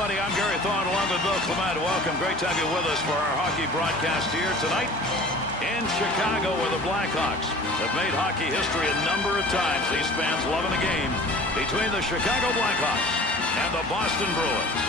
everybody. I'm Gary Thorne along with Bill Clement. Welcome. Great to have you with us for our hockey broadcast here tonight in Chicago, where the Blackhawks have made hockey history a number of times. These fans loving the game between the Chicago Blackhawks and the Boston Bruins.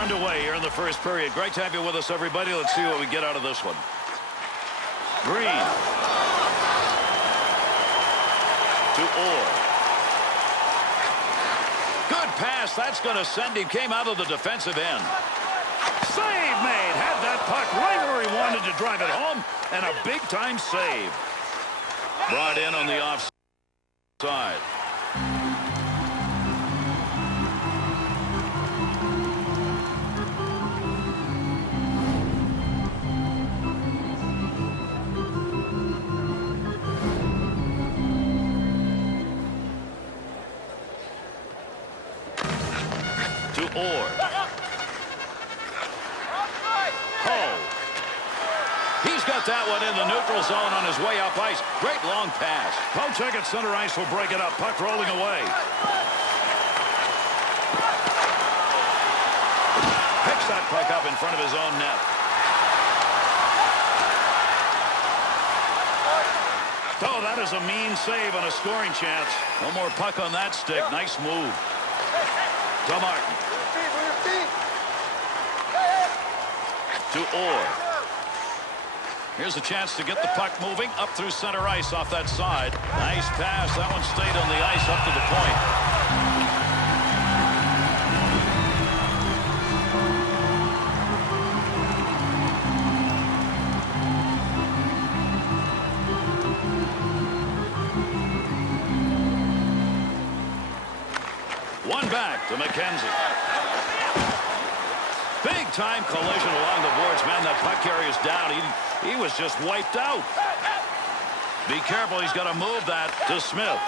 Underway here in the first period. Great to have you with us, everybody. Let's see what we get out of this one. Green to Orr. Good pass. That's going to send him. Came out of the defensive end. Save made. Had that puck right where he wanted to drive it home, and a big-time save. Brought in on the offside. Orr. Ho. He's got that one in the neutral zone on his way up ice. Great long pass. Pochek at center ice will break it up. Puck rolling away. Picks that puck up in front of his own net. Oh, that is a mean save on a scoring chance. No more puck on that stick. Nice move. To Martin. To Orr. Here's a chance to get the puck moving up through center ice off that side. Nice pass. That one stayed on the ice up to the point. One back to McKenzie. Big-time collision along the boards. Man, that puck carrier's down. He was just wiped out. Be careful. He's got to move that to Smith.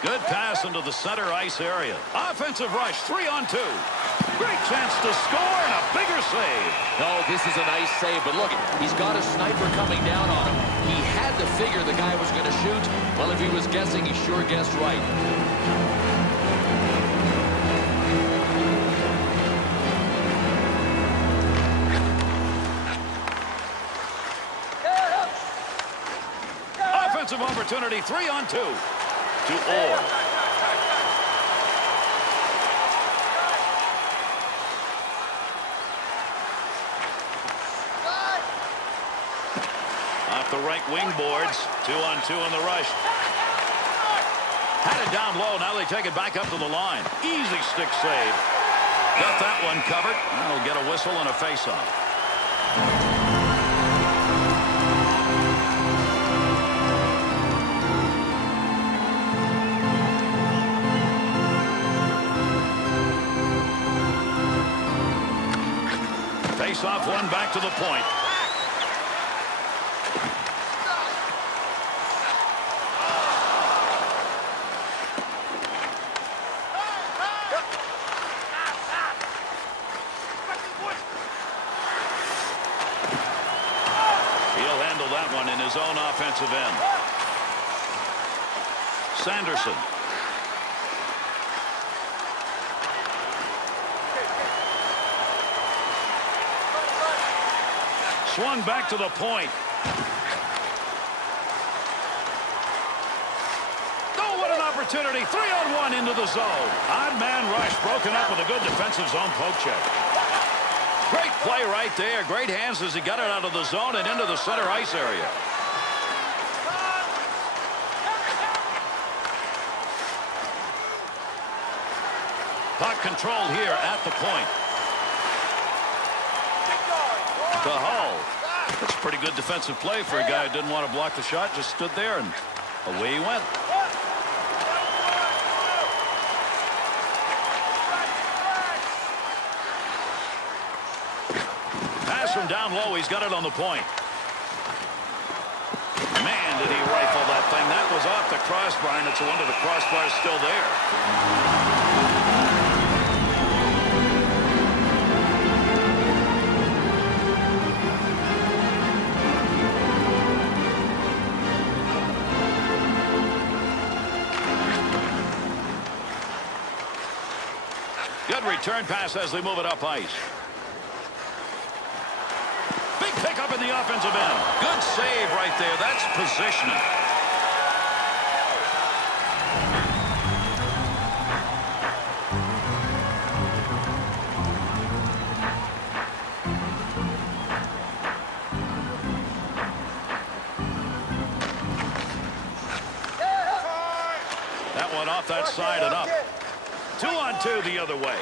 Good pass into the center ice area. Offensive rush, 3-on-2. Great chance to score and a bigger save. No, this is a nice save, but look, he's got a sniper coming down on him. He had to figure the guy was going to shoot. Well, if he was guessing, he sure guessed right. Offensive opportunity, 3-on-2 to Orr. Off the right wing boards, 2-on-2 on the rush. Had it down low, now they take it back up to the line. Easy stick save. Got that one covered. That'll get a whistle and a face-off. Face-off, one back to the point. He'll handle that one in his own offensive end. Sanderson. Swung back to the point. Oh, what an opportunity. 3-on-1 into the zone. Odd man rush broken up with a good defensive zone poke check. Great play right there. Great hands as he got it out of the zone and into the center ice area. Puck control here at the point. To Hull. That's a pretty good defensive play for a guy who didn't want to block the shot. Just stood there and away he went. Pass from down low. He's got it on the point. Man, did he rifle that thing. That was off the crossbar, and it's a wonder the crossbar is still there. Good return pass as they move it up ice. Big pickup in the offensive end. Good save right there. That's positioning. That one off that side and up. 2-on-2 the other way.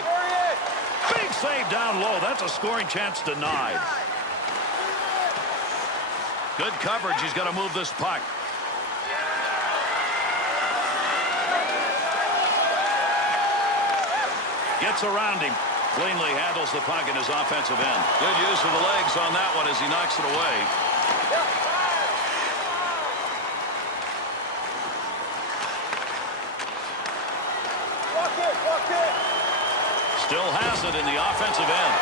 Big save down low. That's a scoring chance denied. Good coverage. He's got to move this puck. Gets around him. Cleanly handles the puck in his offensive end. Good use of the legs on that one as he knocks it away. Still has it in the offensive end.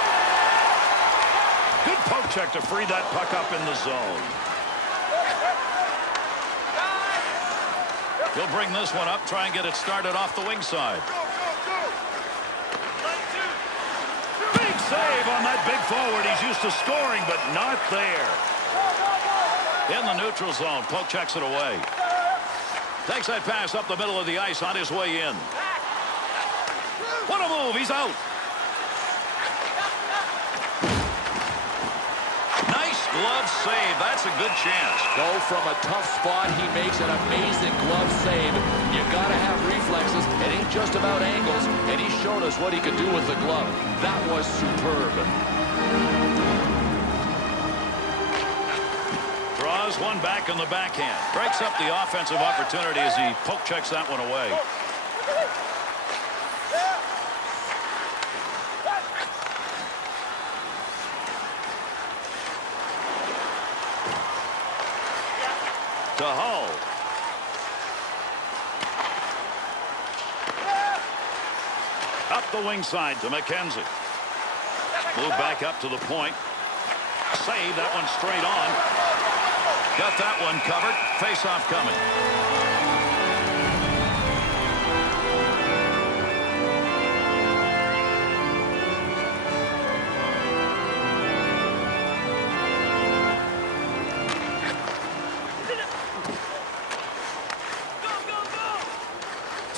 Good poke check to free that puck up in the zone. He'll bring this one up, try and get it started off the wing side. Big save on that big forward. He's used to scoring, but not there. In the neutral zone, poke checks it away. Takes that pass up the middle of the ice on his way in. What a move. He's out. Nice glove save. That's a good chance. Go from a tough spot. He makes an amazing glove save. You got to have reflexes. It ain't just about angles. And he showed us what he could do with the glove. That was superb. Draws one back in the backhand. Breaks up the offensive opportunity as he poke checks that one away. To Hull. Up the wing side to McKenzie. Move back up to the point. Save that one straight on. Got that one covered. Face-off coming.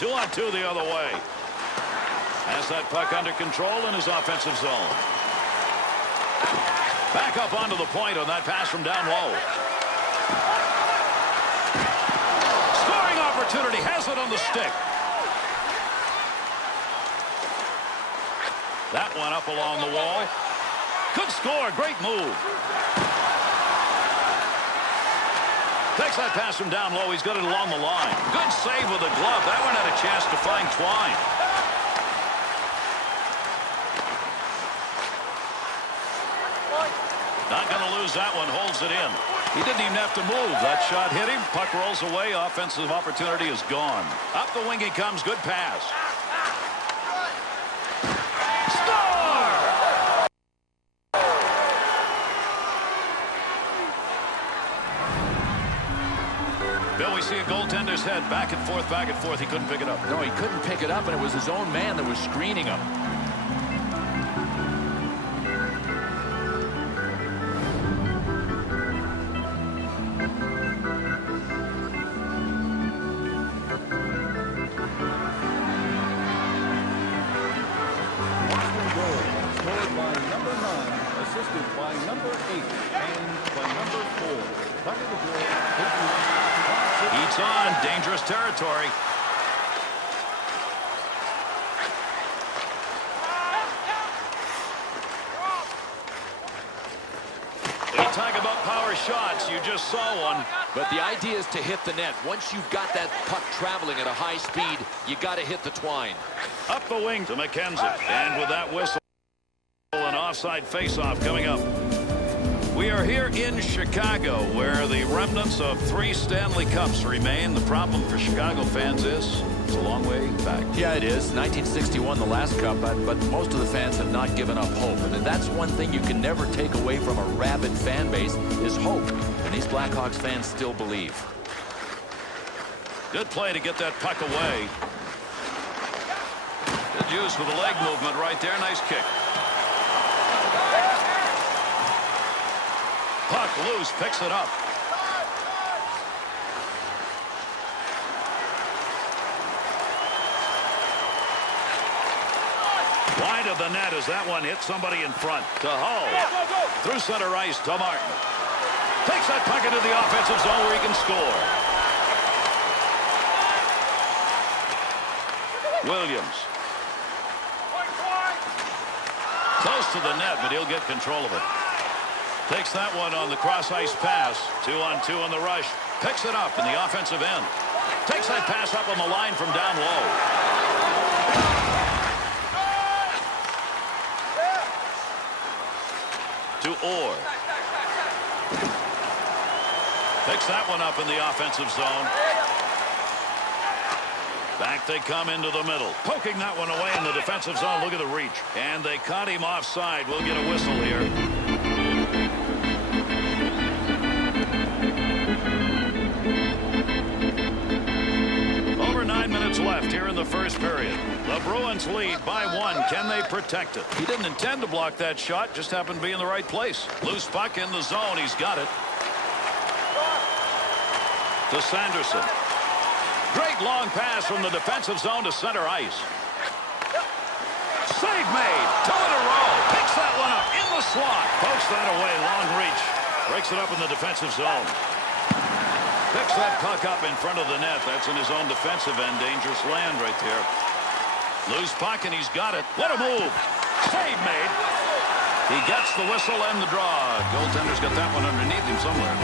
Two on two the other way. Has that puck under control in his offensive zone. Back up onto the point on that pass from down low. Scoring opportunity. Has it on the stick. That one up along the wall. Could score. Great move. Takes that pass from down low. He's got it along the line. Good save with the glove. That one had a chance to find Twine. Not going to lose that one. Holds it in. He didn't even have to move. That shot hit him. Puck rolls away. Offensive opportunity is gone. Up the wing he comes. Good pass. Score! Bill, we see a goaltender's head back and forth, back and forth. He couldn't pick it up. No, he couldn't pick it up, and it was his own man that was screening him. Heats on. Dangerous territory. He talk about power shots. You just saw one. But the idea is to hit the net. Once you've got that puck traveling at a high speed, you got to hit the twine. Up the wing to McKenzie. And with that whistle, an offside faceoff coming up. We are here in Chicago, where the remnants of 3 Stanley Cups remain. The problem for Chicago fans is it's a long way back. Yeah, it is. 1961, the last cup, but most of the fans have not given up hope. And that's one thing you can never take away from a rabid fan base is hope. And these Blackhawks fans still believe. Good play to get that puck away. Good use for the leg movement right there. Nice kick. Puck loose, picks it up. Wide of the net as that one hits somebody in front. To Hull. Through center ice to Martin. Takes that puck into the offensive zone where he can score. Williams. Close to the net, but he'll get control of it. Takes that one on the cross-ice pass. 2-on-2 on the rush. Picks it up in the offensive end. Takes that pass up on the line from down low. To Orr. Picks that one up in the offensive zone. Back they come into the middle. Poking that one away in the defensive zone. Look at the reach. And they caught him offside. We'll get a whistle here. Over 9 minutes left here in the first period. The Bruins lead by 1. Can they protect it? He didn't intend to block that shot. Just happened to be in the right place. Loose puck in the zone. He's got it. To Sanderson. Great long pass from the defensive zone to center ice. Save made. 2 in a row. Picks that one up in the slot. Pokes that away. Long reach. Breaks it up in the defensive zone. Picks that puck up in front of the net. That's in his own defensive end. Dangerous land right there. Loose puck, and he's got it. What a move. Save made. He gets the whistle and the draw. Goaltender's got that one underneath him somewhere.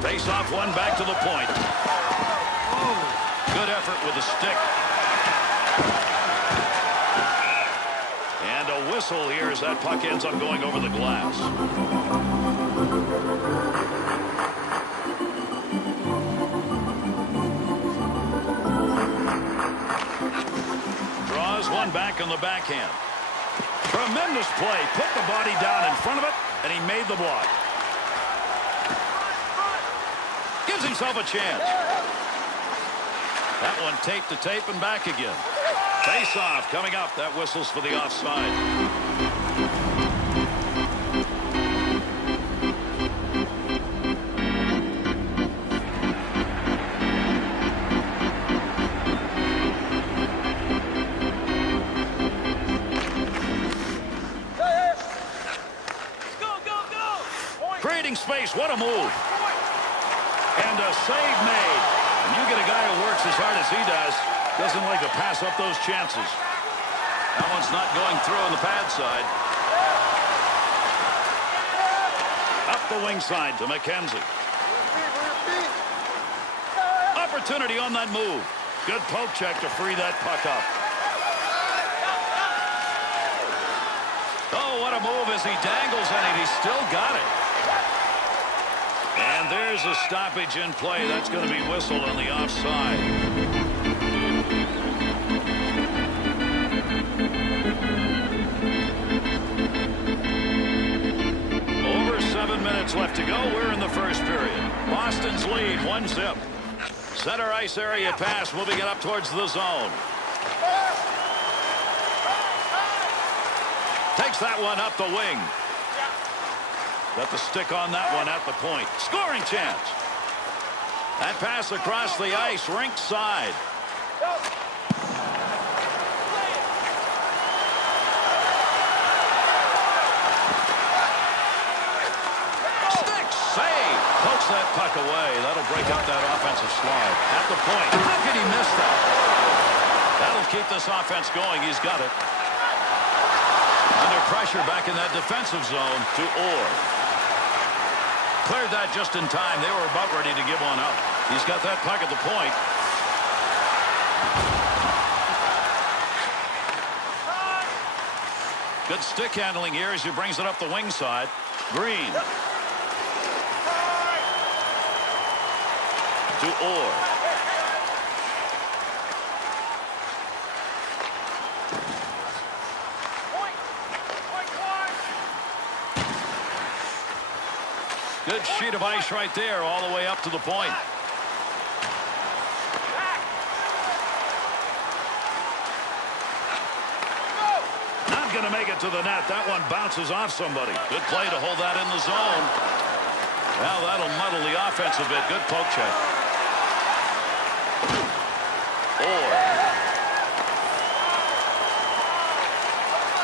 Face off one back to the point. Good effort with the stick. And a whistle here as that puck ends up going over the glass. Draws one back on the backhand. Tremendous play. Put the body down in front of it, and he made the block. Gives himself a chance. That one tape to tape and back again. Face off coming up. That whistles for the offside. Creating space. What a move. And a save made. And you get a guy who works as hard as he does. Doesn't like to pass up those chances. That one's not going through on the pad side. Up the wing side to McKenzie. Opportunity on that move. Good poke check to free that puck up. Oh, what a move as he dangles on it. He's still got it. And there's a stoppage in play. That's going to be whistled on the offside. Over 7 minutes left to go. We're in the first period. Boston's lead, 1-0. Center ice area pass, moving it up towards the zone. Takes that one up the wing. Got the stick on that one at the point. Scoring chance. That pass across the ice, rink side. Stick save. Pokes that puck away. That'll break up that offensive slide. At the point. How could he miss that? That'll keep this offense going. He's got it. Under pressure back in that defensive zone to Orr. Cleared that just in time. They were about ready to give one up. He's got that puck at the point. Good stick handling here as he brings it up the wing side. Green. To Orr. Good sheet of ice right there all the way up to the point. Not going to make it to the net. That one bounces off somebody. Good play to hold that in the zone. Well, that'll muddle the offense a bit. Good poke check. Orr.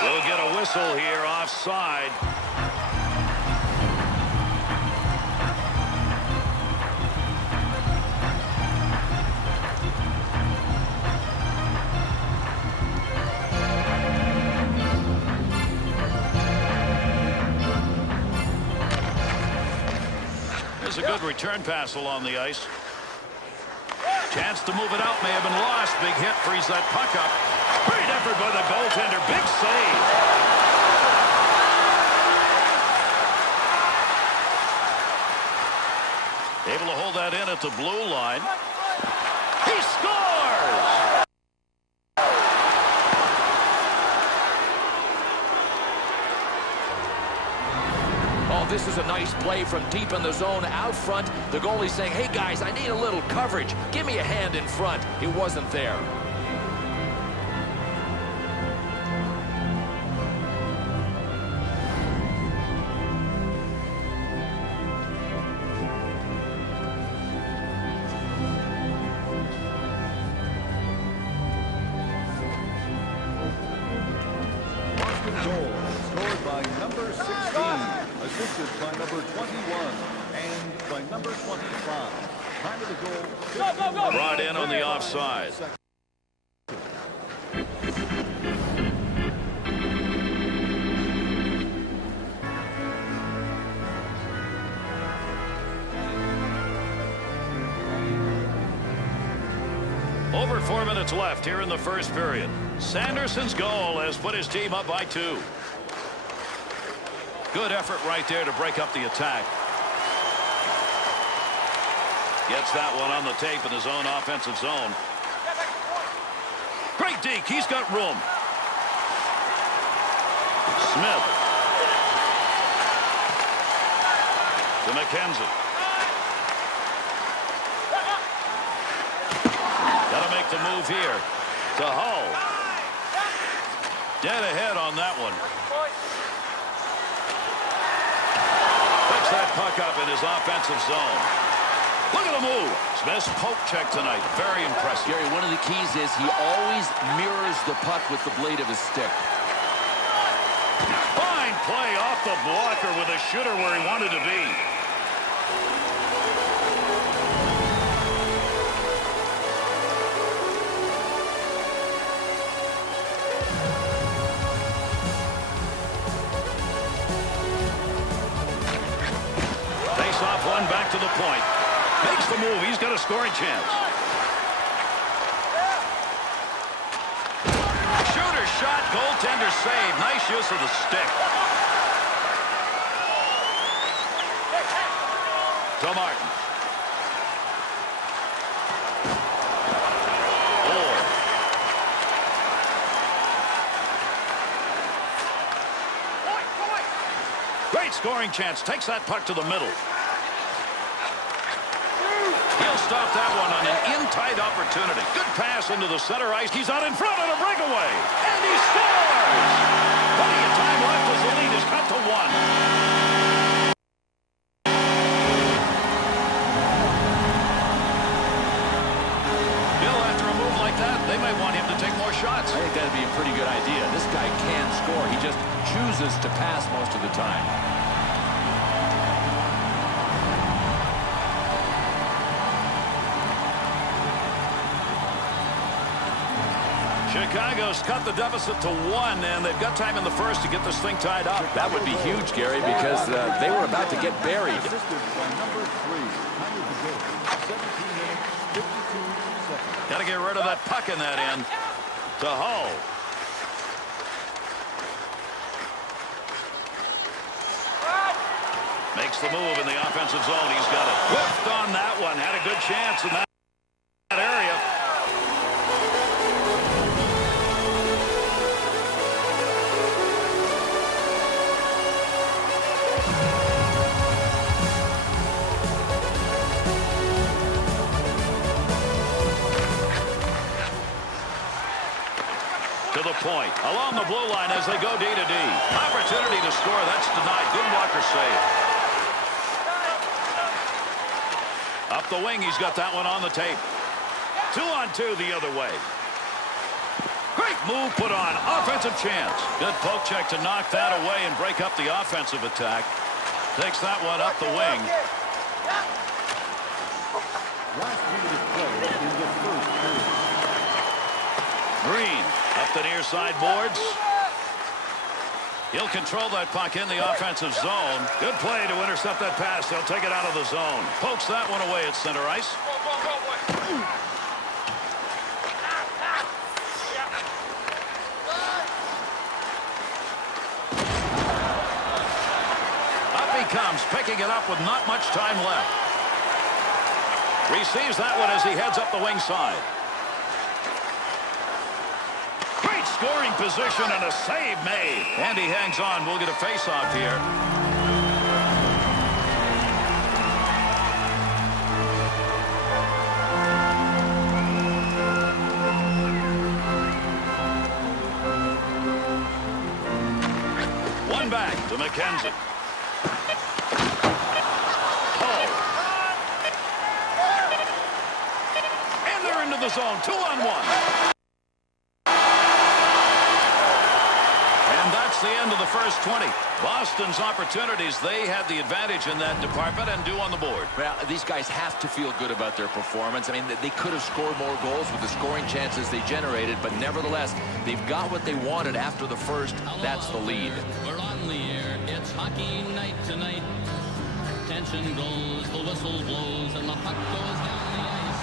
We'll get a whistle here offside. A good return pass along the ice. Chance to move it out may have been lost. Big hit frees that puck up. Great effort by the goaltender. Big save. Able to hold that in at the blue line. He scores! This is a nice play from deep in the zone out front. The goalie saying, hey guys, I need a little coverage. Give me a hand in front. It wasn't there. Scored by number 16. Assisted by number 21 and by number 25. Time of the goal. Brought in on the offside. Over 4 minutes left here in the first period. Sanderson's goal has put his team up by 2. Good effort right there to break up the attack. Gets that one on the tape in his own offensive zone. Great deke. He's got room. Smith. To McKenzie. Got to make the move here. To Hull. Dead ahead on that one. That puck up in his offensive zone. Look at the move. Smith's poke check tonight. Very impressive. Gary, one of the keys is he always mirrors the puck with the blade of his stick. Fine play off the blocker with a shooter where he wanted to be. Back to the point. Makes the move. He's got a scoring chance. Shooter shot. Goaltender save. Nice use of the stick. To Martin. Orr. Great scoring chance. Takes that puck to the middle. He'll stop that one on an in-tight opportunity. Good pass into the center ice. He's out in front on a breakaway. And he scores! Plenty of time left as the lead is cut to 1. Bill, after a move like that, they may want him to take more shots. I think that'd be a pretty good idea. This guy can score. He just chooses to pass most of the time. Chicago's cut the deficit to 1, and they've got time in the first to get this thing tied up. That would be huge, Gary, because they were about to get buried. Assisted by number 3. Time of the game, 17 minutes, 52 seconds. Got to get rid of that puck in that end to Hull. Makes the move in the offensive zone. He's got it. Whiffed on that one. Had a good chance in that area. To the point. Along the blue line as they go D to D. Opportunity to score. That's denied. Good Walker save. Up the wing, he's got that one on the tape. 2-on-2 the other way. Great move put on. Offensive chance. Good poke check to knock that away and break up the offensive attack. Takes that one up the wing. Last minute of play in the first period. Green up the near side boards. He'll control that puck in the offensive zone. Good play to intercept that pass. They'll take it out of the zone. Pokes that one away at center ice. Up he comes, picking it up with not much time left. Receives that one as he heads up the wing side. Scoring position and a save made. And he hangs on. We'll get a face-off here. One back to McKenzie. Hull. And they're into the zone. 2-on-1. The end of the first 20. Boston's opportunities, they had the advantage in that department and do on the board. Well, these guys have to feel good about their performance. I mean, they could have scored more goals with the scoring chances they generated, but nevertheless, they've got what they wanted after the first. That's the lead. We're on the air. It's hockey night tonight. Tension grows, the whistle blows, and the puck goes down the ice.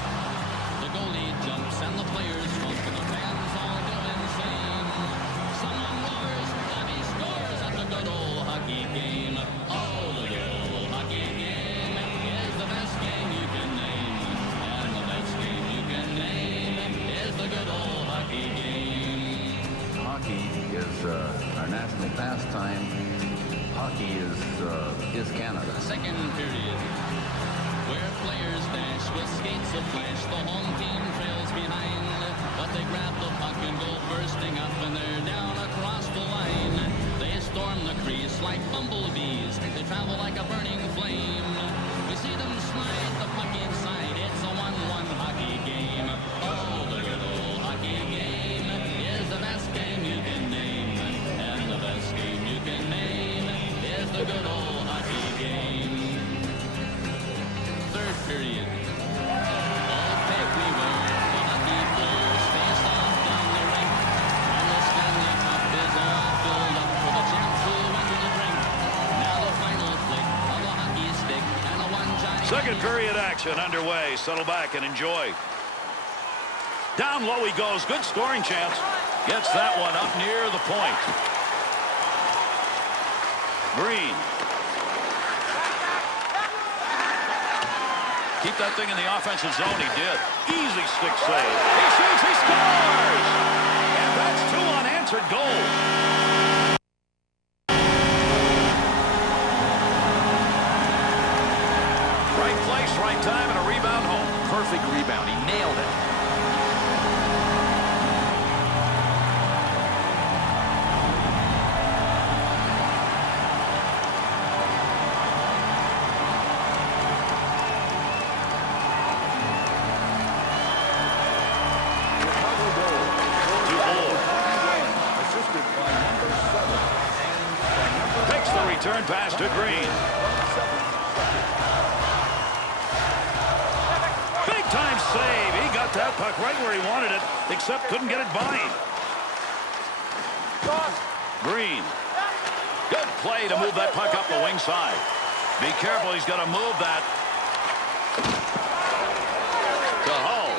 The goalie jumps and the players jump, and the fans all go insane. Someone roars, and he scores at the good old hockey game. Oh, the good old hockey game is the best game you can name. And the best game you can name is the good old hockey game. Hockey is our national pastime. Hockey is Canada. Second period, where players dash with skates of flash, the home team trails behind, but they grab the puck and go bursting up, and they're down across the line. They storm the crease like bumblebees. They travel like a burning flame. We see them slide the puck inside. It's a 1-1 hockey game. Oh, the good old hockey game is the best game you can name, and the best game you can name is the good old hockey game. Third period. All pick we wear. The hockey players face off down the rink. And the Stanley Cup is all filled up for the champs who win the drink. Now the final flick of the hockey stick and a one-giant... Second period action underway. Settle back and enjoy. Down low he goes. Good scoring chance. Gets that one up near the point. Green. Keep that thing in the offensive zone. He did. Easy stick save. He shoots. He scores. And that's 2 unanswered goals. Right place, right time, and a rebound home. Perfect rebound. He nailed it. Turn pass to Green. Big time save. He got that puck right where he wanted it. except couldn't get it by him. Green. Good play to move that puck up the wing side. Be careful, he's got to move that. To Hull.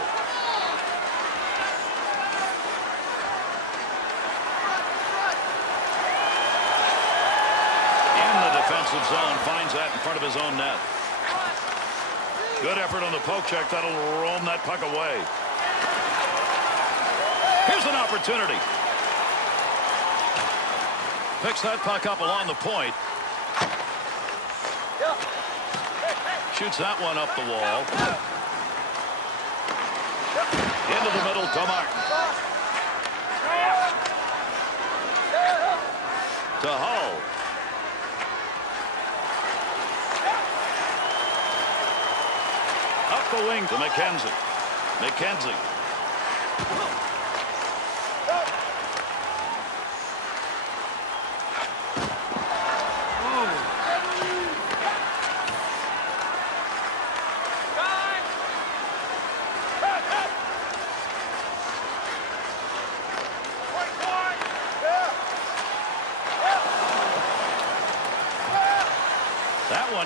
In the defensive zone, finds that in front of his own net. Good effort on the poke check. That'll roam that puck away. Here's an opportunity. Picks that puck up along the point. Shoots that one up the wall. Into the middle to Martin. To Hull. Up the wing to McKenzie. McKenzie.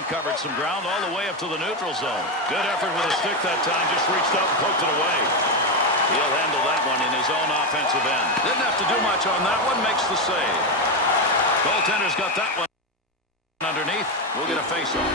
Covered some ground all the way up to the neutral zone. Good effort with a stick that time. Just reached up and poked it away. He'll handle that one in his own offensive end. Didn't have to do much on that one. Makes the save. Goaltender's got that one underneath. We'll get a face-off.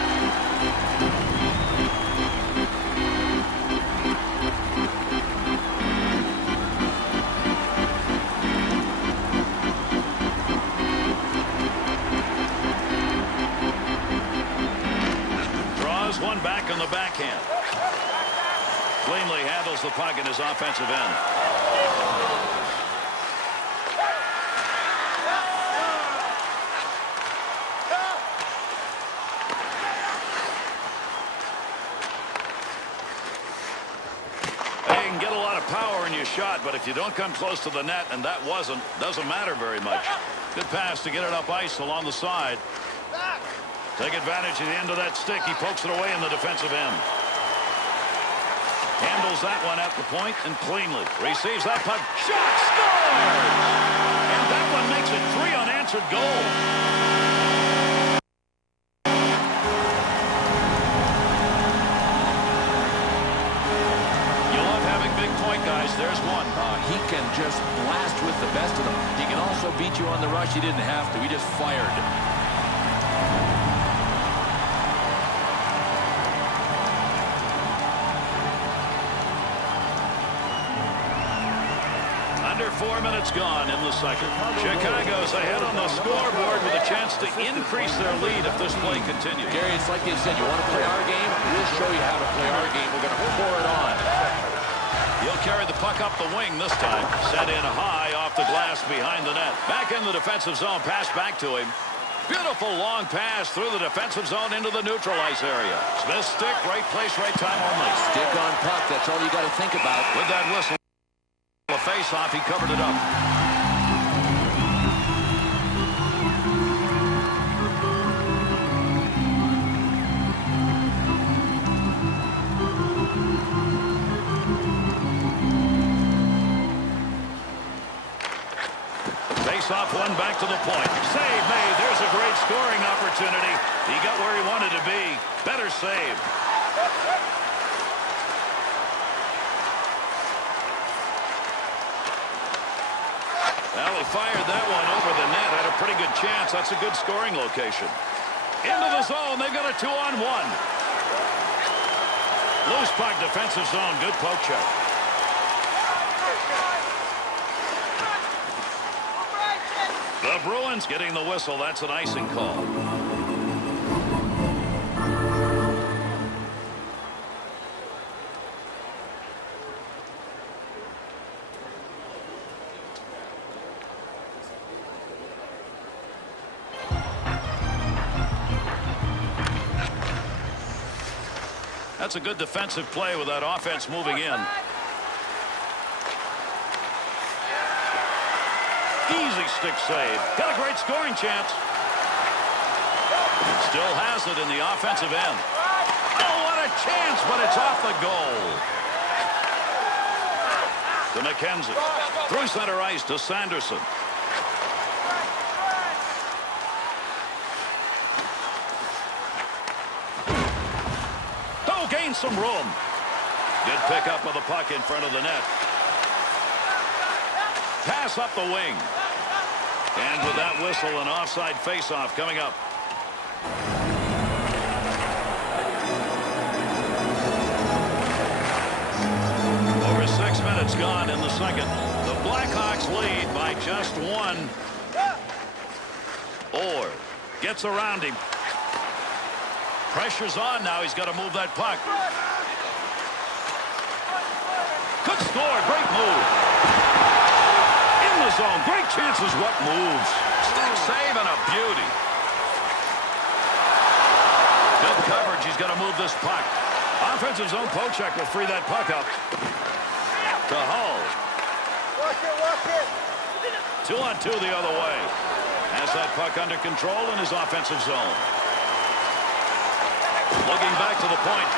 One back on the backhand. Cleanly handles the puck in his offensive end. Hey, you can get a lot of power in your shot, but if you don't come close to the net, and that doesn't matter very much. Good pass to get it up ice along the side. Take advantage of the end of that stick. He pokes it away in the defensive end. Handles that one at the point and cleanly. Receives that puck. Shot! Scores! And that one makes it 3 unanswered goals. You love having big point guys. There's one. He can just blast with the best of them. He can also beat you on the rush. He didn't have to. He just fired. Under 4 minutes gone in the second. Chicago's ahead on the scoreboard with a chance to increase their lead if this play continues. Gary, it's like they said, you want to play our game? We'll show you how to play our game. We're going to pour it on. He'll carry the puck up the wing this time. Set in high off the glass behind the net. Back in the defensive zone. Pass back to him. Beautiful long pass through the defensive zone into the neutral ice area. Smith's stick, right place, right time only. Stick on puck. That's all you got to think about. With that whistle. A face-off, he covered it up. Face-off, one back to the point. Save made. There's a great scoring opportunity. He got where he wanted to be. Better save. Well, he fired that one over the net. Had a pretty good chance. That's a good scoring location. Into the zone. They've got a 2-on-1. Loose puck, defensive zone. Good poke check. The Bruins getting the whistle. That's an icing call. That's a good defensive play with that offense moving in. Easy stick save. Got a great scoring chance. Still has it in the offensive end. Oh, what a chance, but it's off the goal. to McKenzie. Through center ice to Sanderson. Oh, gain some room. Good pickup of the puck in front of the net. Pass up the wing. And with that whistle, an offside faceoff coming up. Over 6 minutes gone in the second. The Blackhawks lead by just one. Orr gets around him. Pressure's on now. He's got to move that puck. Could score. Great move. In the zone. Great chances. What moves? Stick save and a beauty. Good coverage. He's got to move this puck. Offensive zone poke check will free that puck up. To Hull. Watch it. 2-on-2 the other way. Has that puck under control in his offensive zone. Looking back to the point.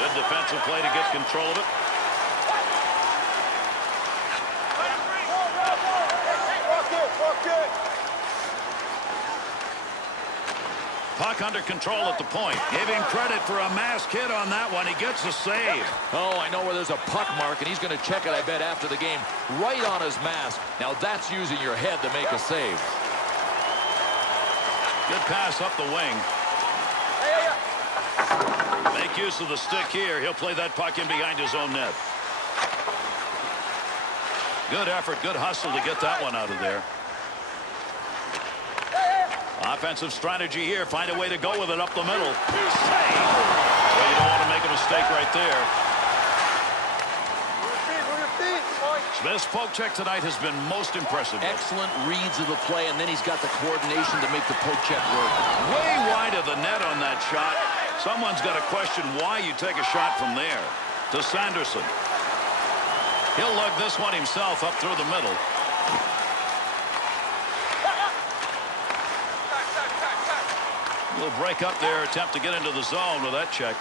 Good defensive play to get control of it. Puck under control at the point. Give him credit for a mask hit on that one. He gets a save. Oh, I know where there's a puck mark, and he's going to check it, I bet, after the game. Right on his mask. Now that's using your head to make a save. Good pass up the wing. Make use of the stick here. He'll play that puck in behind his own net. Good effort, good hustle to get that one out of there. Offensive strategy here. Find a way to go with it up the middle. Save. Well, you don't want to make a mistake right there. Smith's poke check tonight has been most impressive. Excellent reads of the play, and then he's got the coordination to make the poke check work. Way wide of the net on that shot. Someone's got to question why you take a shot from there. To Sanderson. He'll lug this one himself up through the middle. Little break up there, attempt to get into the zone with that check.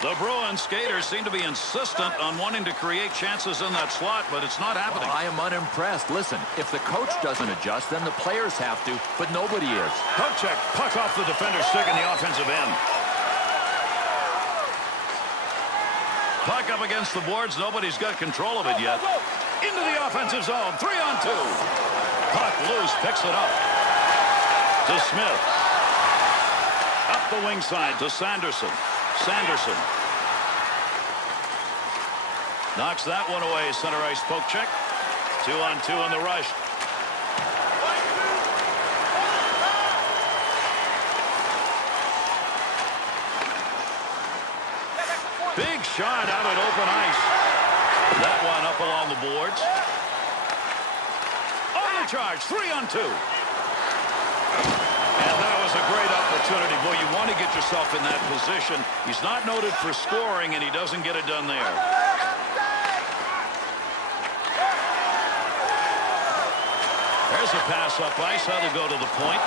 The Bruins skaters seem to be insistent on wanting to create chances in that slot, but it's not happening. Well, I am unimpressed. Listen, if the coach doesn't adjust, then the players have to, but nobody is. Puck check, puck off the defender's stick in the offensive end. Puck up against the boards, nobody's got control of it yet. Into the offensive zone, 3-on-2. Puck loose, picks it up. To Smith. Up the wing side to Sanderson. Sanderson. Knocks that one away, center ice poke check. 2-on-2 on the rush. Big shot out at open ice. That one up along the boards. On the charge, 3-on-2. And that was a great opportunity. Boy, you want to get yourself in that position. He's not noted for scoring, and he doesn't get it done there. There's a pass up ice. That'll go to the point.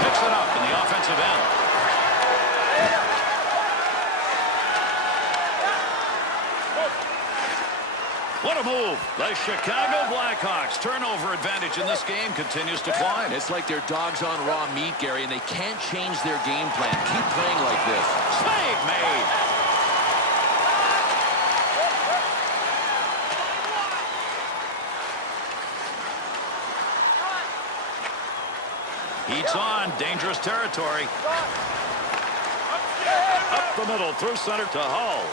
Picks it up in the offensive end. What a move. The Chicago Blackhawks turnover advantage in this game continues to climb. It's like they're dogs on raw meat, Gary, and they can't change their game plan. Keep playing like this. Save made. Heats on. Dangerous territory. Up the middle through center to Hull.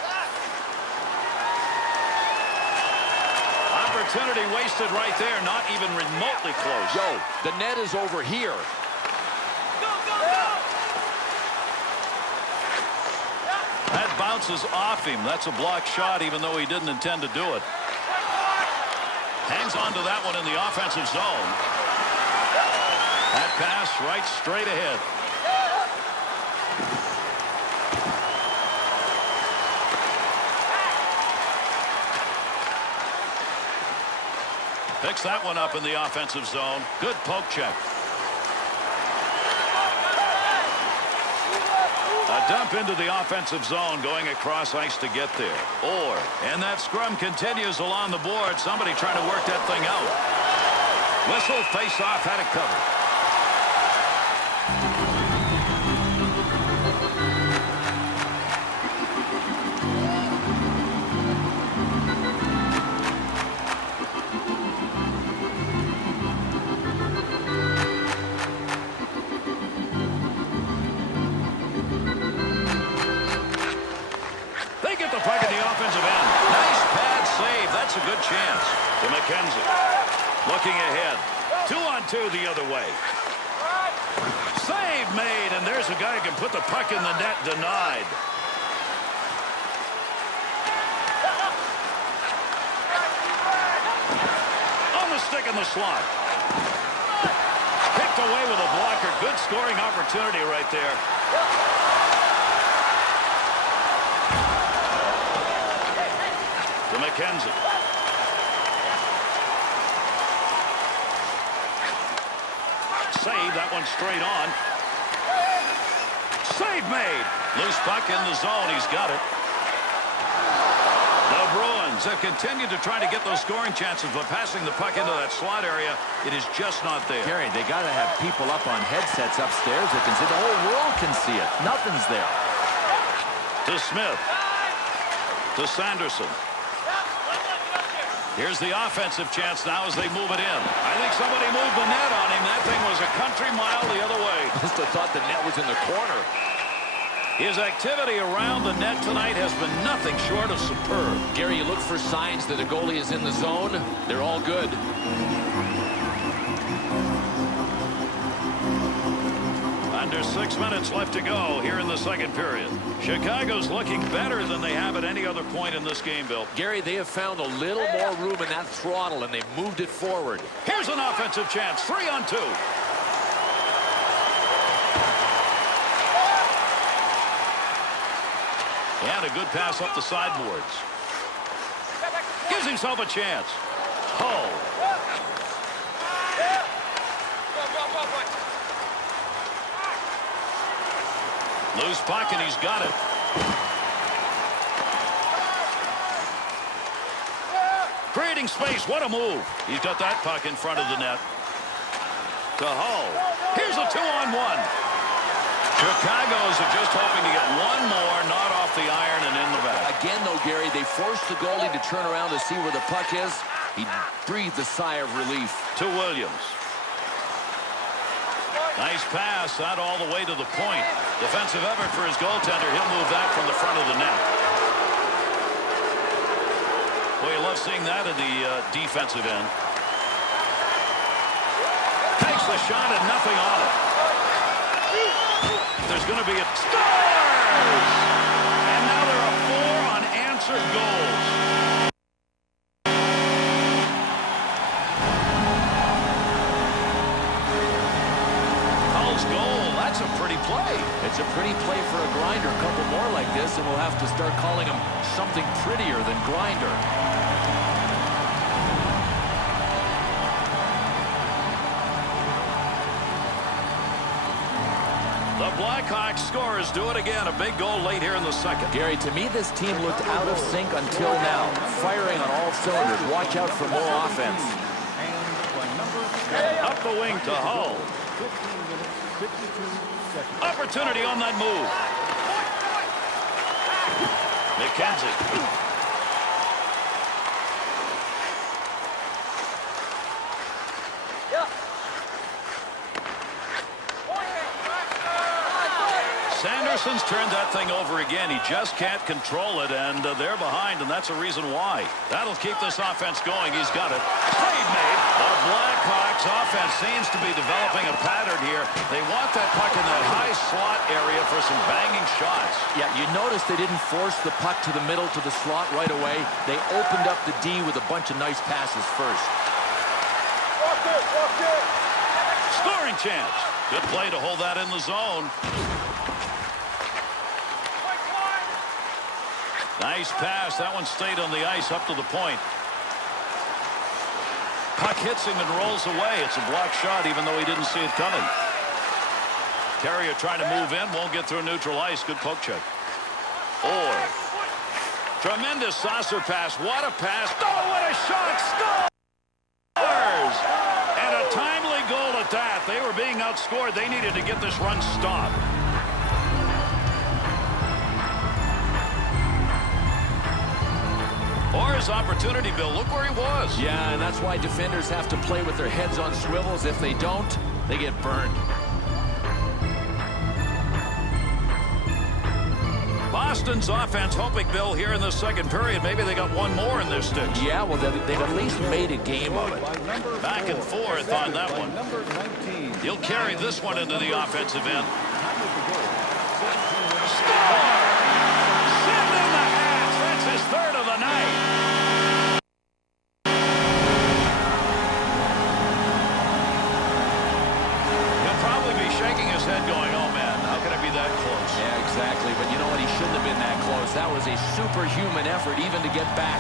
Opportunity wasted right there, not even remotely close. Yo, the net is over here. That bounces off him. That's a blocked shot, even though he didn't intend to do it. Hangs on to that one in the offensive zone. That pass right straight ahead. Picks that one up in the offensive zone. Good poke check. A dump into the offensive zone, going across ice to get there. And that scrum continues along the board. Somebody trying to work that thing out. Whistle, face off, had it covered. A good chance to McKenzie. Looking ahead. 2-on-2 the other way. Save made, and there's a guy who can put the puck in the net. Denied. On the stick in the slot. Picked away with a blocker. Good scoring opportunity right there. To McKenzie. Save, that one straight on. Save made. Loose puck in the zone. He's got it. The Bruins have continued to try to get those scoring chances, but passing the puck into that slot area, it is just not there. Gary, they got to have people up on headsets upstairs that can see. The whole world can see it. Nothing's there. To Smith. To Sanderson. Here's the offensive chance now as they move it in. I think somebody moved the net on him. That thing was a country mile the other way. Must have thought the net was in the corner. His activity around the net tonight has been nothing short of superb. Gary, you look for signs that a goalie is in the zone. They're all good. Under 6 minutes left to go here in the second period. Chicago's looking better than they have at any other point in this game, Bill. Gary, they have found a little more room in that throttle, and they've moved it forward. Here's an offensive chance. 3-on-2. And a good pass up the sideboards. Gives himself a chance. Hull. Loose puck, and he's got it. Creating space. What a move. He's got that puck in front of the net. To Hull. Here's a 2-on-1. Chicago's are just hoping to get one more, not off the iron and in the back. Again, though, Gary, they forced the goalie to turn around to see where the puck is. He breathed a sigh of relief. To Williams. Nice pass, that all the way to the point. Defensive effort for his goaltender. He'll move that from the front of the net. Boy, you love seeing that at the defensive end. Takes the shot and nothing on it. There's going to be a scores! And now there are 4 unanswered goals. That's a pretty play. It's a pretty play for a grinder. A couple more like this, and we'll have to start calling him something prettier than grinder. The Blackhawks scorers do it again. A big goal late here in the second. Gary, to me, this team looked out of sync until now. Firing on all cylinders. Watch out for more offense. Up the wing to Hull. 15 minutes, 52 seconds. Opportunity on that move. McKenzie. Sanderson's turned that thing over again. He just can't control it, and they're behind, and that's a reason why. That'll keep this offense going. He's got it. Save made. The Blackhawks offense seems to be developing a pattern here. They want that puck in that high slot area for some banging shots. Yeah, you notice they didn't force the puck to the middle to the slot right away. They opened up the D with a bunch of nice passes first. Walk it. Scoring chance. Good play to hold that in the zone. Nice pass. That one stayed on the ice up to the point. Puck hits him and rolls away. It's a blocked shot, even though he didn't see it coming. Carrier trying to move in, won't get through neutral ice. Good poke check. Or tremendous saucer pass. What a pass. Oh, what a shot. Scores! And a timely goal at that. They were being outscored. They needed to get this run stopped. Or his opportunity, Bill. Look where he was. Yeah, and that's why defenders have to play with their heads on swivels. If they don't, they get burned. Boston's offense hoping, Bill, here in the second period. Maybe they got one more in their sticks. Yeah, well, they've at least made a game of it. Back and forth on that one. He'll carry this one into the offensive end. Score! Send in the hats. That's his third of the night. He'll probably be shaking his head going, oh, man, how can I be that close? Yeah, exactly. But you know what? He shouldn't have been that close. That was a superhuman effort even to get back.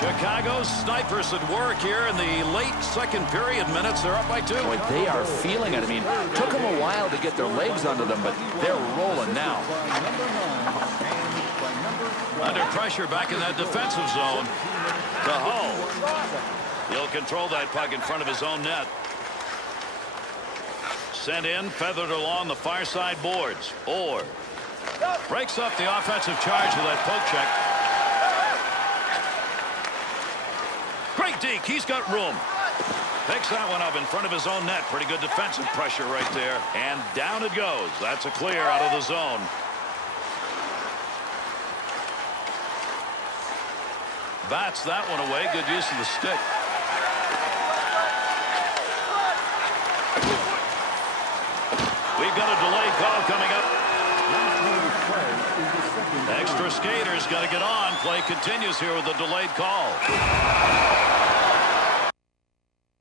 Chicago's snipers at work here in the late second period minutes. They're up by 2. Boy, they are feeling it. I mean, took them a while to get their legs under them, but they're rolling now. Under pressure back in that defensive zone. To Hull. He'll control that puck in front of his own net. Sent in, feathered along the far side boards. Or breaks up the offensive charge with that poke check. Great deke. He's got room. Picks that one up in front of his own net. Pretty good defensive pressure right there. And down it goes. That's a clear out of the zone. Bats that one away. Good use of the stick. We've got a delayed call coming up. Extra skaters got to get on. Play continues here with a delayed call.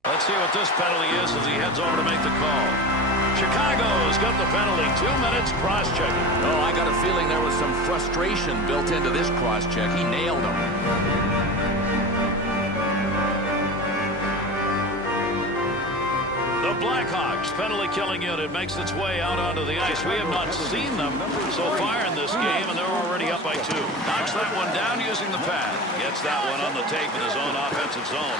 Let's see what this penalty is as he heads over to make the call. Chicago's got the penalty. 2 minutes cross-checking. Oh, I got a feeling there was some frustration built into this cross-check. He nailed him. The Blackhawks penalty killing unit makes its way out onto the ice. We have not seen them so far in this game, and they're already up by 2. Knocks that one down using the pad. Gets that one on the tape in his own offensive zone.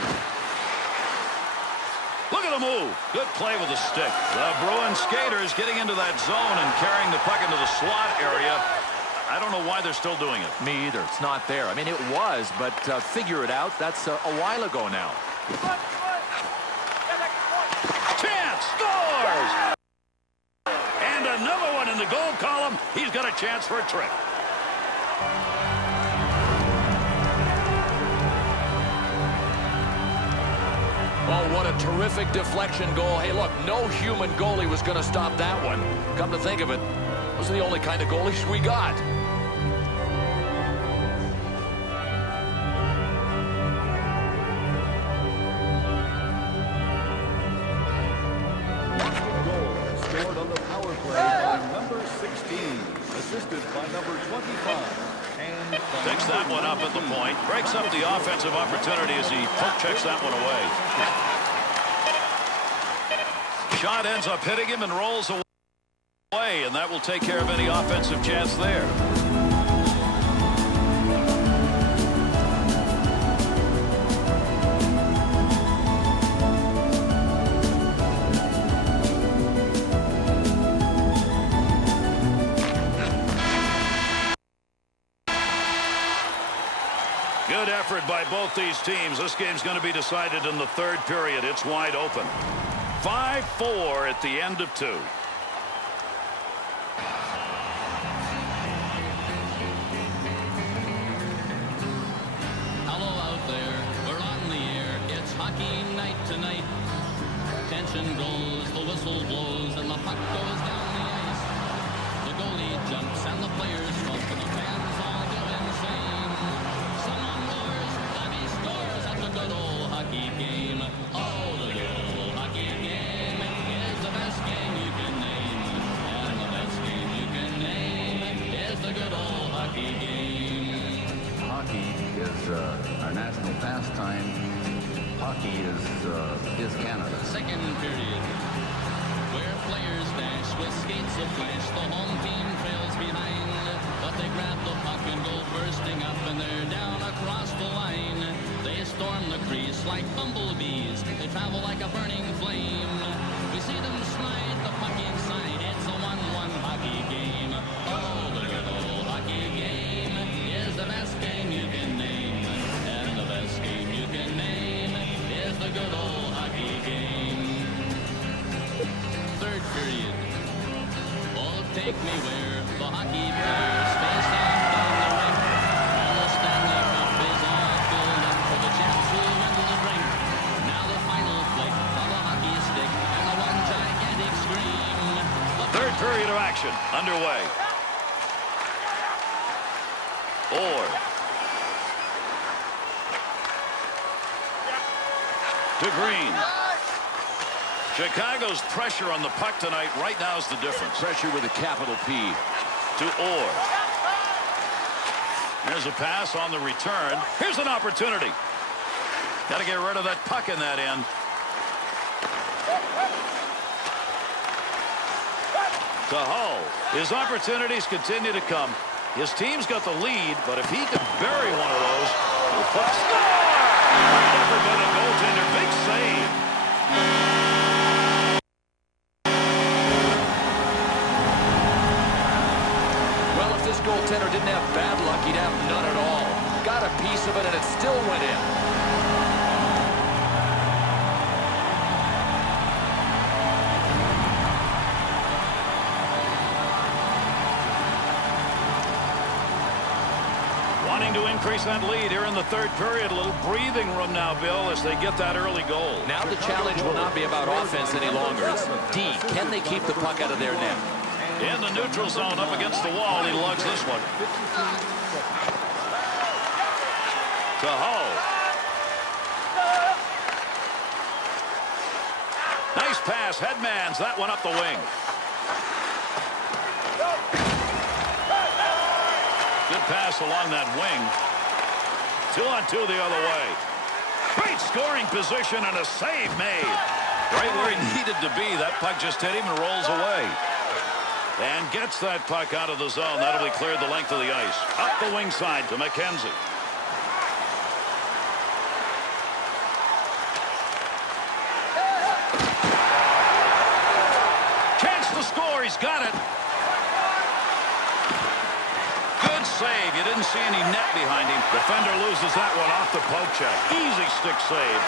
Look at the move. Good play with the stick. The Bruins skaters getting into that zone and carrying the puck into the slot area. I don't know why they're still doing it. Me either. It's not there. I mean, it was, but figure it out. That's a while ago now. Chance scores! And another one in the goal column. He's got a chance for a trick. Oh, what a terrific deflection goal. Hey, look, no human goalie was going to stop that one. Come to think of it, those are the only kind of goalies we got. Goal scored on the power play by number 16, assisted by number 25. Picks that one up at the point. Breaks up the offensive opportunity as he poke checks that one away. Shot ends up hitting him and rolls away, and that will take care of any offensive chance there. Good effort by both these teams. This game's going to be decided in the third period. It's wide open. 5-4 at the end of 2. Hello out there. We're on the air. It's hockey night tonight. Tension grows, the whistle blows, and the puck goes down the ice. The goalie jumps and the players trump, and the fans all go insane. Someone roars, and he scores at the good old hockey game. Oh, the good old hockey game is the best game you can name. And the best game you can name is Canada. Second period, where players dash with skates of flash. The home team trails behind, but they grab the puck and go bursting up, and they're down across the line. They storm the crease like bumblebees. They travel like a burning flame. We see them slide the puck inside. It's a 1-1 hockey game. Oh, the good old hockey game is the best game you can name. And the best game you can name is the good old hockey game. Third period. Oh, take me where the hockey players face off down the rink. And the Stanley Cup is all filled up for the champs who win the drink. Now the final flick of a hockey stick and the one gigantic scream. Third period of action underway. Orr. To Green. Chicago's pressure on the puck tonight right now is the difference. Pressure with a capital P. To Orr. There's a pass on the return. Here's an opportunity. Got to get rid of that puck in that end. To Hull. His opportunities continue to come. His team's got the lead, but if he could bury one of those, he'll put score! Never been a goaltender. Big save. Well, if this goaltender didn't have bad luck, he'd have none at all. Got a piece of it, and it still went in. Wanting to increase that lead here in the third period. A little breathing room now, Bill, as they get that early goal. Now the challenge will not be about offense any longer. It's D. Can they keep the puck out of their net? In the neutral zone, up against the wall, he lugs this one. To Hull. Nice pass, headmans that one up the wing. Good pass along that wing. 2-on-2 the other way. Great scoring position and a save made. Right where he needed to be. That puck just hit him and rolls away. And gets that puck out of the zone. That'll be cleared the length of the ice. Up the wing side to McKenzie. Chance to score. He's got it. Good save. You didn't see any net behind him. Defender loses that one off the poke check. Easy stick save.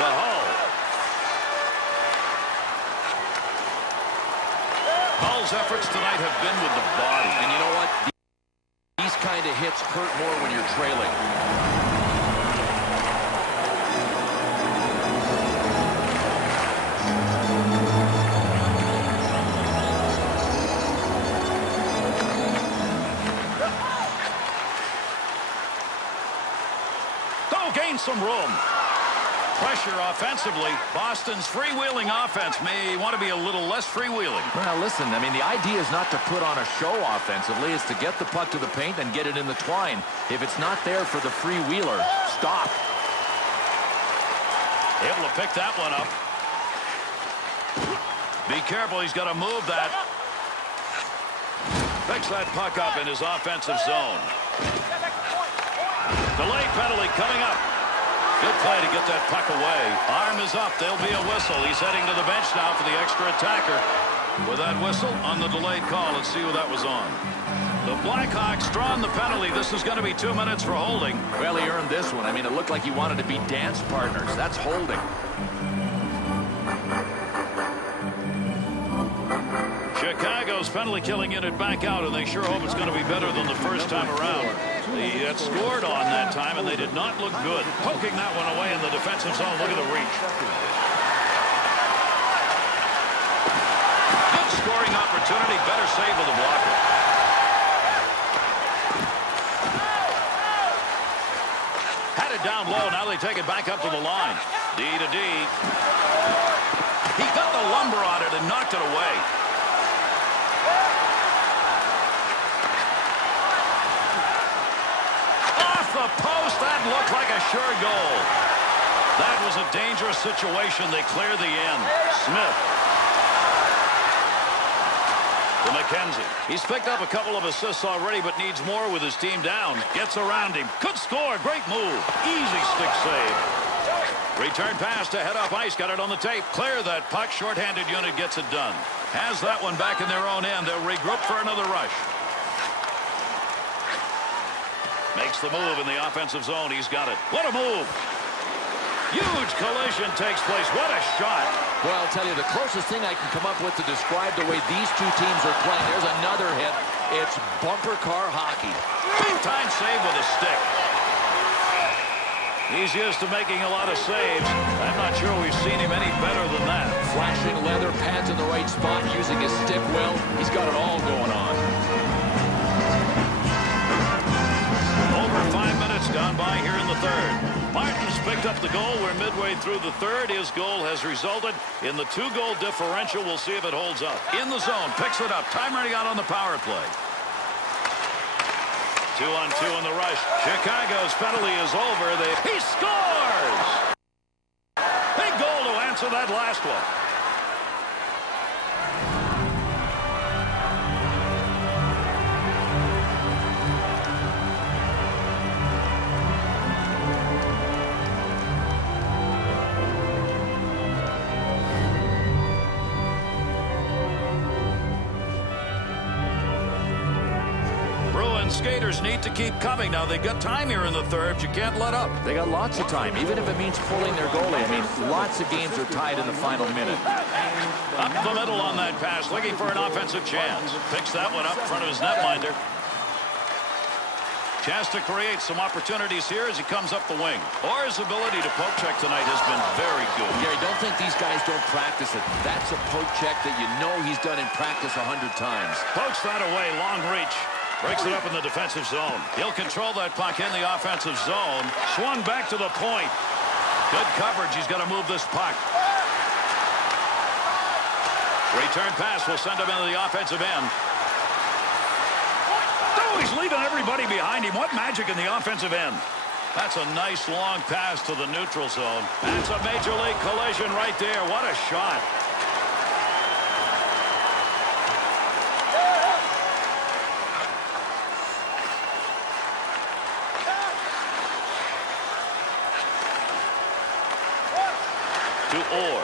To Hull. Hull's efforts tonight have been with the body. And you know what? These kind of hits hurt more when you're trailing. They'll gain some room. Pressure offensively. Boston's freewheeling offense may want to be a little less freewheeling. Well, listen, I mean, the idea is not to put on a show offensively. It's to get the puck to the paint and get it in the twine. If it's not there for the freewheeler, stop. Able to pick that one up. Be careful, he's got to move that. Picks that puck up in his offensive zone. Delay penalty coming up. Good play to get that puck away. Arm is up. There'll be a whistle. He's heading to the bench now for the extra attacker. With that whistle on the delayed call, let's see who that was on. The Blackhawks drawing the penalty. This is going to be 2 minutes for holding. Well, he earned this one. I mean, it looked like he wanted to be dance partners. That's holding. Chicago's penalty killing unit back out, and they sure hope it's going to be better than the first time around. They got scored on that time, and they did not look good. Poking that one away in the defensive zone. Look at the reach. Good scoring opportunity. Better save with the blocker. Had it down low. Now they take it back up to the line. D to D. He got the lumber on it and knocked it away. the post. That looked like a sure goal. That was a dangerous situation. They clear the end. Smith. To McKenzie. He's picked up a couple of assists already, but needs more with his team down. Gets around him. Could score. Great move. Easy stick save. Return pass to head off ice. Got it on the tape. Clear that puck. Short-handed unit gets it done. Has that one back in their own end. They'll regroup for another rush. Makes the move in the offensive zone. He's got it. What a move. Huge collision takes place. What a shot. Well, I'll tell you, the closest thing I can come up with to describe the way these two teams are playing. There's another hit. It's bumper car hockey. Big-time save with a stick. He's used to making a lot of saves. I'm not sure we've seen him any better than that. Flashing leather, pads in the right spot, using his stick well. He's got it all going on. Over 5 minutes gone by here in the third. Martin's picked up the goal. We're midway through the third. His goal has resulted in the 2-goal differential. We'll see if it holds up. In the zone, picks it up. Time running out on the power play. 2-on-2 in the rush. Chicago's penalty is over. He scores! Big goal to answer that last one. Skaters need to keep coming. Now they've got time here in the third. You can't let up. They got lots of time, even if it means pulling their goalie. I mean, lots of games are tied in the final minute. Up the middle on that pass, looking for an offensive chance. Picks that one up in front of his netminder. Chance to create some opportunities here as he comes up the wing. Orr's ability to poke check tonight has been very good. Gary, don't think these guys don't practice it. That's a poke check that you know he's done in practice 100 times. Pokes that away, long reach. Breaks it up in the defensive zone. He'll control that puck in the offensive zone. Swung back to the point. Good coverage. He's got to move this puck. Return pass will send him into the offensive end. Oh, he's leaving everybody behind him. What magic in the offensive end. That's a nice long pass to the neutral zone. That's a major league collision right there. What a shot. To Orr.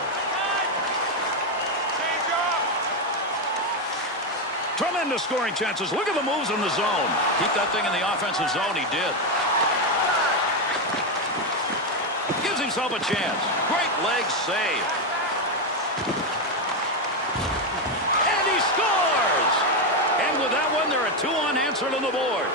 Tremendous scoring chances. Look at the moves in the zone. Keep that thing in the offensive zone. He did. Gives himself a chance. Great leg save. And he scores! And with that one, there are 2 unanswered on the board.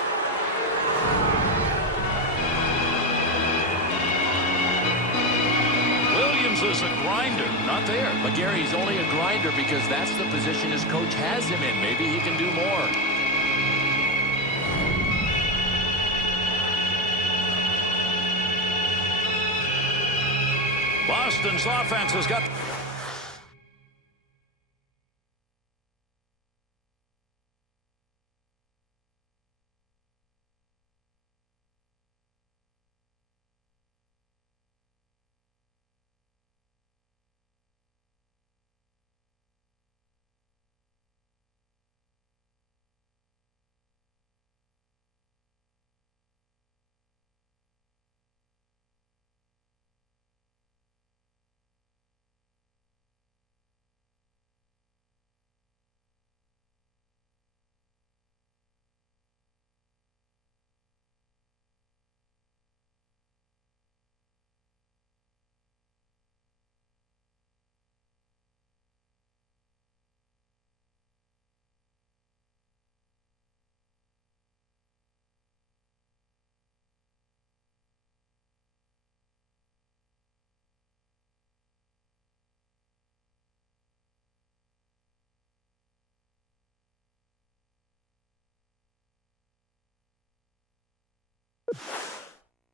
Is a grinder, not there. But Gary, he's only a grinder because that's the position his coach has him in. Maybe he can do more. Boston's offense has got...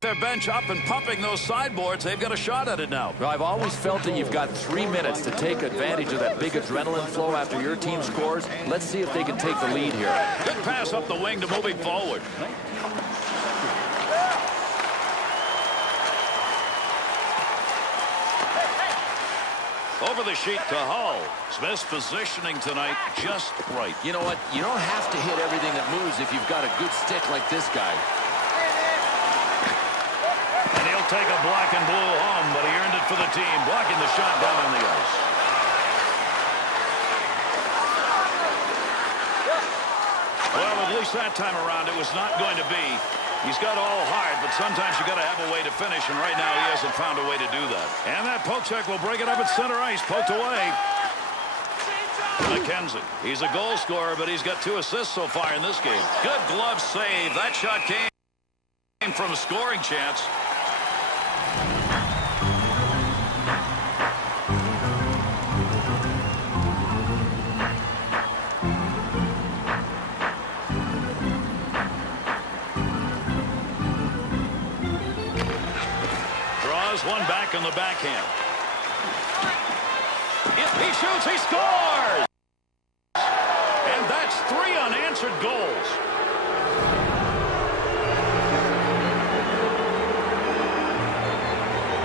Their bench up and pumping those sideboards. They've got a shot at it now. Well, I've always felt that you've got 3 minutes to take advantage of that big adrenaline flow after your team scores. Let's see if they can take the lead here. Good pass up the wing to move him forward. Over the sheet to Hull. Smith's positioning tonight just right. You know what? You don't have to hit everything that moves if you've got a good stick like this guy. And he'll take a black and blue home, but he earned it for the team, blocking the shot down on the ice. Well, at least that time around, it was not going to be. He's got all hard, but sometimes you got to have a way to finish, and right now he hasn't found a way to do that. And that poke check will break it up at center ice, poked away. McKenzie, he's a goal scorer, but he's got 2 assists so far in this game. Good glove save. That shot came from a scoring chance. One back on the backhand. If he shoots, he scores! And that's 3 unanswered goals.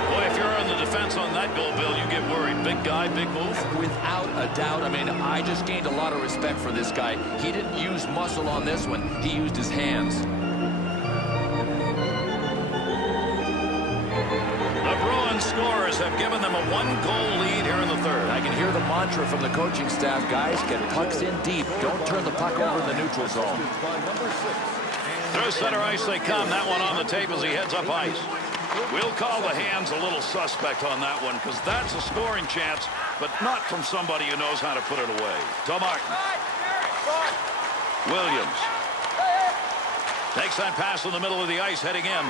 Boy, if you're on the defense on that goal, Bill, you get worried. Big guy, big move. Without a doubt. I mean, I just gained a lot of respect for this guy. He didn't use muscle on this one. He used his hands. Scorers have given them a 1-goal lead here in the third. I can hear the mantra from the coaching staff, guys. Get pucks in deep. Don't turn the puck over in the neutral zone. Through center ice they come. That one on the tape as he heads up ice. We'll call the hands a little suspect on that one because that's a scoring chance, but not from somebody who knows how to put it away. To Martin. Williams. Takes that pass in the middle of the ice heading in.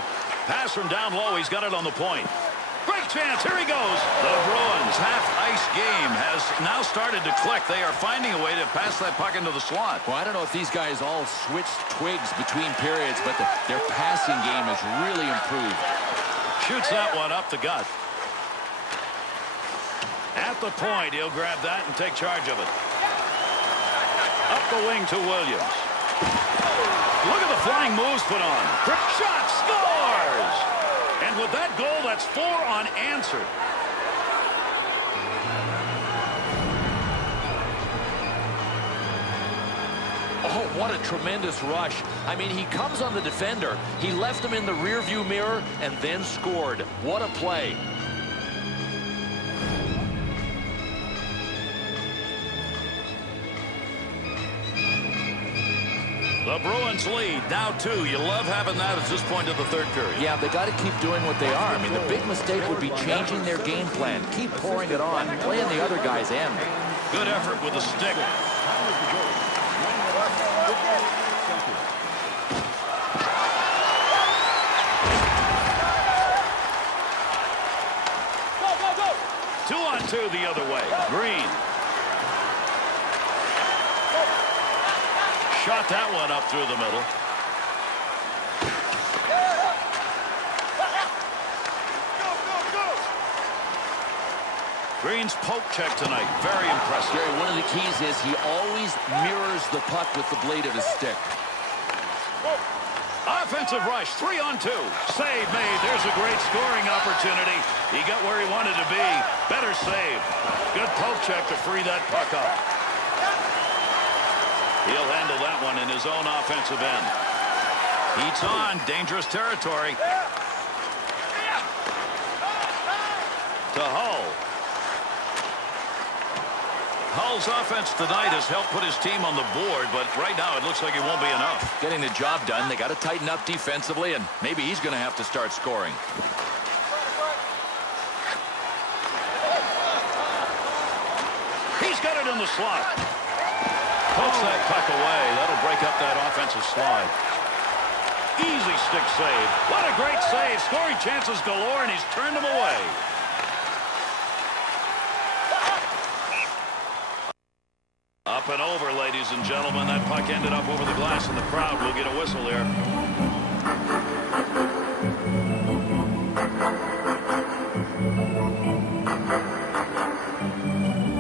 Pass from down low. He's got it on the point. Great chance. Here he goes. The Bruins half-ice game has now started to click. They are finding a way to pass that puck into the slot. Well, I don't know if these guys all switched twigs between periods, but their passing game has really improved. Shoots that one up the gut. At the point, he'll grab that and take charge of it. Up the wing to Williams. Look at the flying moves put on. Shot scores! And with that goal, that's 4 unanswered. Oh, what a tremendous rush. I mean, he comes on the defender. He left him in the rearview mirror and then scored. What a play. The Bruins lead, now 2. You love having that at this point of the third period. Yeah, they got to keep doing what they are. I mean, the big mistake would be changing their game plan. Keep pouring it on, playing the other guy's end. Good effort with the stick. Go, go, go! 2-on-2 the other way. Green. Shot that one up through the middle. Green's poke check tonight. Very impressive. Gary, one of the keys is he always mirrors the puck with the blade of his stick. Offensive rush, 3-on-2. Save made. There's a great scoring opportunity. He got where he wanted to be. Better save. Good poke check to free that puck up. He'll handle that one in his own offensive end. Heats on. Dangerous territory. To Hull. Hull's offense tonight has helped put his team on the board, but right now it looks like it won't be enough. Getting the job done, they got to tighten up defensively, and maybe he's going to have to start scoring. He's got it in the slot. Pokes that puck away. That'll break up that offensive slide. Easy stick save. What a great save. Scoring chances galore, and he's turned them away. Up and over, ladies and gentlemen. That puck ended up over the glass, and the crowd will get a whistle here.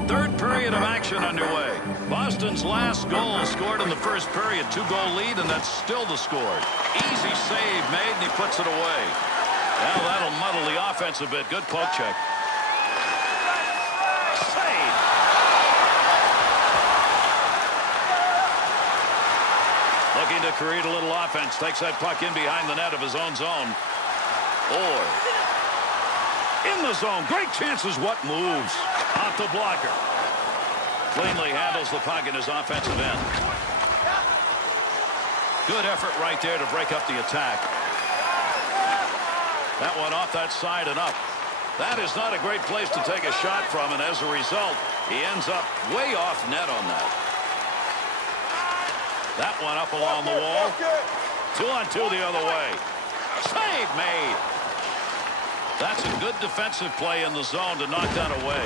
Third period of action underway. Boston's last goal scored in the first period. 2-goal lead, and that's still the score. Easy save made, and he puts it away. Well, that'll muddle the offense a bit. Good poke check. Looking to create a little offense. Takes that puck in behind the net of his own zone. Or in the zone. Great chances. What moves? Off the blocker. Cleanly handles the puck in his offensive end. Good effort right there to break up the attack. That one off that side and up. That is not a great place to take a shot from, and as a result, he ends up way off net on that. That one up along the wall. 2-on-2 the other way. Save made. That's a good defensive play in the zone to knock that away.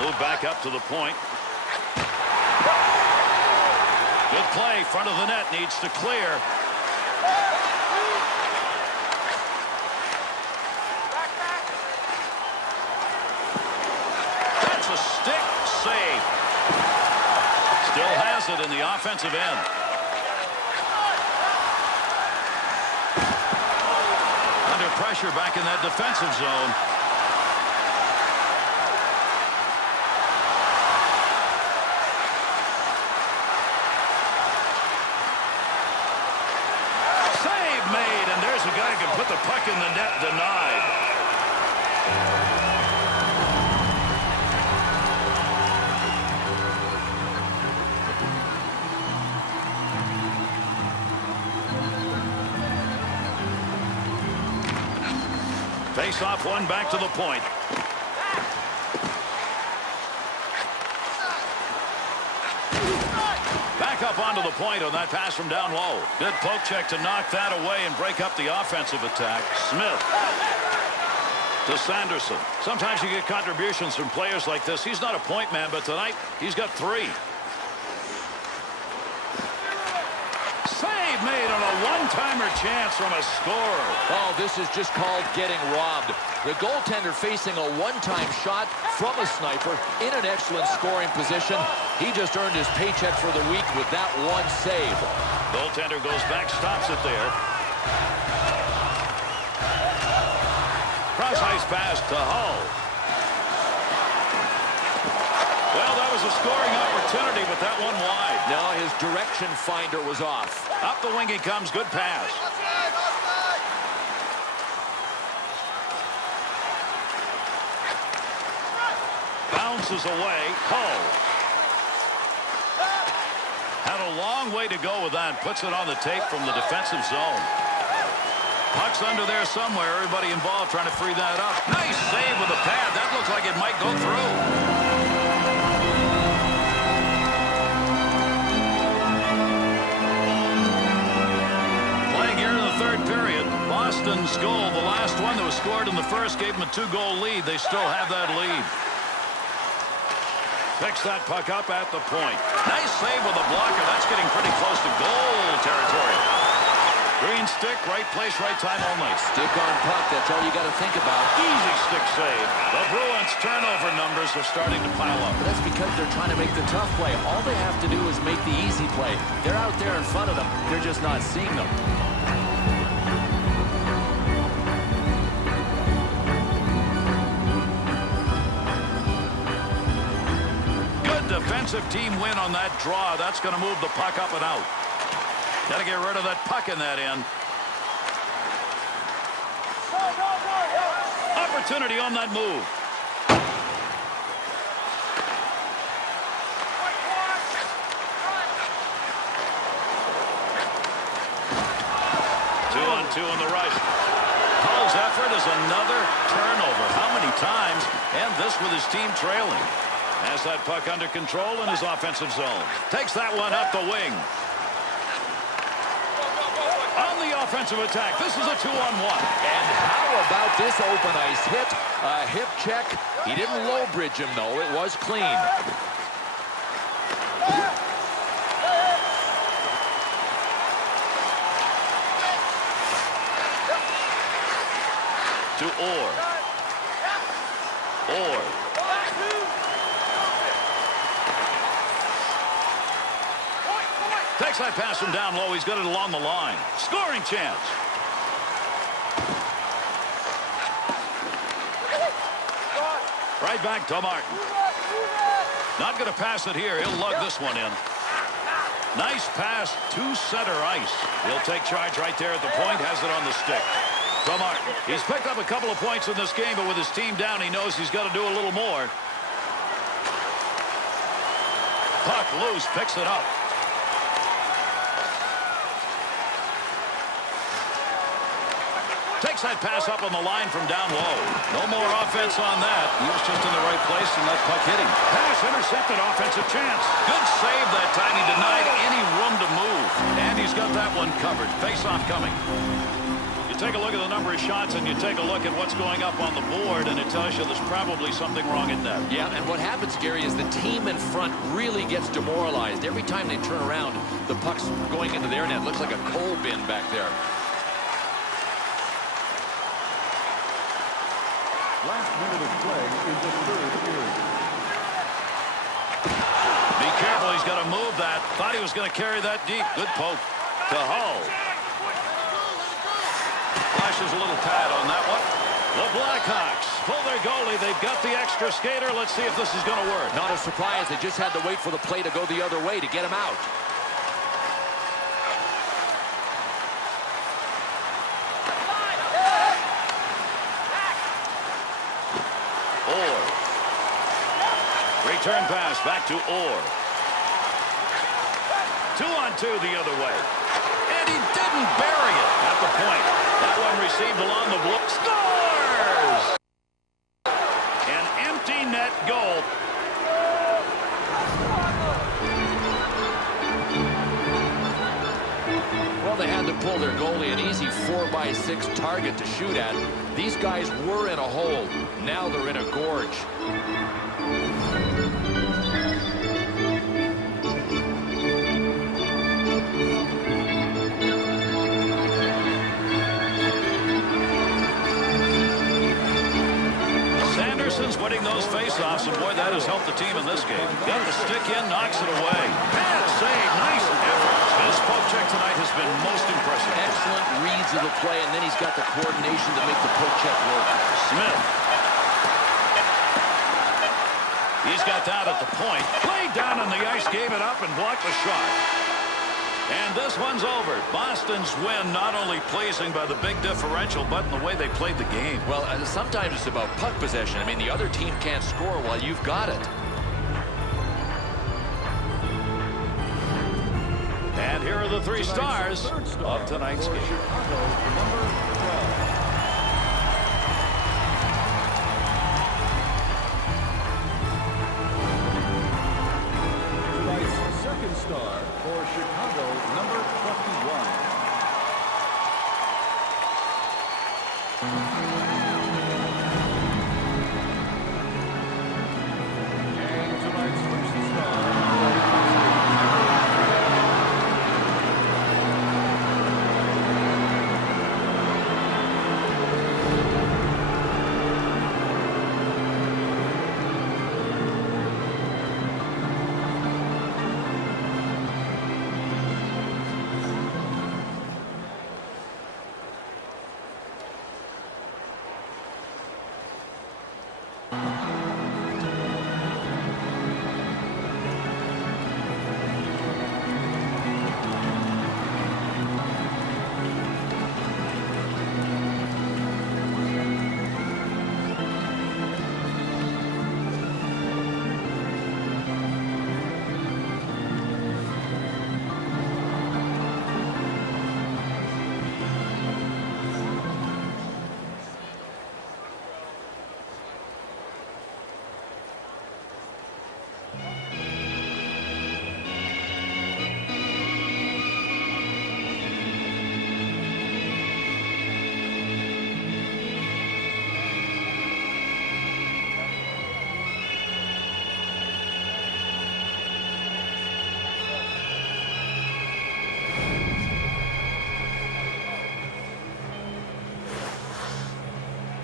Move back up to the point. Good play. Front of the net needs to clear. That's a stick save. Still has it in the offensive end. Under pressure back in that defensive zone. Guy can put the puck in the net. Denied. Face off one back to the point. Back up onto the point on that pass from down low. Good poke check to knock that away and break up the offensive attack. Smith to Sanderson. Sometimes you get contributions from players like this. He's not a point man, but tonight he's got 3. Save made on a one-timer chance from a scorer. Oh, this is just called getting robbed. The goaltender facing a one-time shot from a sniper in an excellent scoring position. He just earned his paycheck for the week with that one save. Goaltender goes back, stops it there. Cross-ice pass to Hull. Well, that was a scoring opportunity, but that one wide. No, his direction finder was off. Up the wing he comes. Good pass. Bounces away. Hull. Had a long way to go with that. Puts it on the tape from the defensive zone. Puck's under there somewhere. Everybody involved trying to free that up. Nice save with the pad. That looks like it might go through. Playing here in the third period. Boston's goal, the last one that was scored in the first, gave them a 2-goal lead. They still have that lead. Picks that puck up at the point. Nice save with the blocker. That's getting pretty close to goal territory. Green stick, right place, right time only. Stick on puck, that's all you got to think about. Easy stick save. The Bruins' turnover numbers are starting to pile up. But that's because they're trying to make the tough play. All they have to do is make the easy play. They're out there in front of them. They're just not seeing them. Defensive team win on that draw. That's going to move the puck up and out. Got to get rid of that puck in that end. Opportunity on that move. Two-on-two on the rush. Hull's effort is another turnover. How many times? And this with his team trailing. Has that puck under control in his offensive zone. Takes that one up the wing. On the offensive attack, this is a 2-on-1. And how about this open ice hit? A hip check. He didn't low bridge him, though. It was clean. To Orr. Orr. Takes that pass from down low. He's got it along the line. Scoring chance. Right back to Martin. Not going to pass it here. He'll lug this one in. Nice pass to center ice. He'll take charge right there at the point. Has it on the stick. To Martin. He's picked up a couple of points in this game, but with his team down, he knows he's got to do a little more. Puck loose. Picks it up. Takes that pass up on the line from down low. No more offense on that. He was just in the right place and that puck hit him. Pass intercepted. Offensive chance. Good save that time. He denied any room to move. And he's got that one covered. Face-off coming. You take a look at the number of shots and you take a look at what's going up on the board, and it tells you there's probably something wrong in net. Yeah, and what happens, Gary, is the team in front really gets demoralized. Every time they turn around, the puck's going into their net. Looks like a coal bin back there. Last minute of play in the third period. Be careful. He's got to move that. Thought he was going to carry that deep. Good poke to Hull. Flashes a little pad on that one. The Blackhawks pull their goalie. They've got the extra skater. Let's see if this is going to work. Not a surprise. They just had to wait for the play to go the other way to get him out. Return pass back to Orr. 2-on-2 the other way. And he didn't bury it at the point. That one received along the block. Scores! An empty net goal. Well, they had to pull their goalie, an easy 4-by-6 target to shoot at. These guys were in a hole. Now they're in a gorge. Winning those faceoffs, and boy, that has helped the team in this game. Got the stick in, knocks it away. Bad save, nice effort. His poke check tonight has been most impressive. Excellent reads of the play, and then he's got the coordination to make the poke check work. Smith. He's got that at the point. Played down on the ice, gave it up, and blocked the shot. And this one's over. Boston's win not only pleasing by the big differential, but in the way they played the game. Well, sometimes it's about puck possession. I mean, the other team can't score while you've got it. And here are the three stars of tonight's game. Chicago, number 12. Second star for Chicago, number 21. And tonight's first star.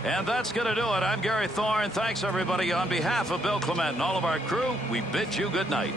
And that's going to do it. I'm Gary Thorne. Thanks, everybody. On behalf of Bill Clement and all of our crew, we bid you good night.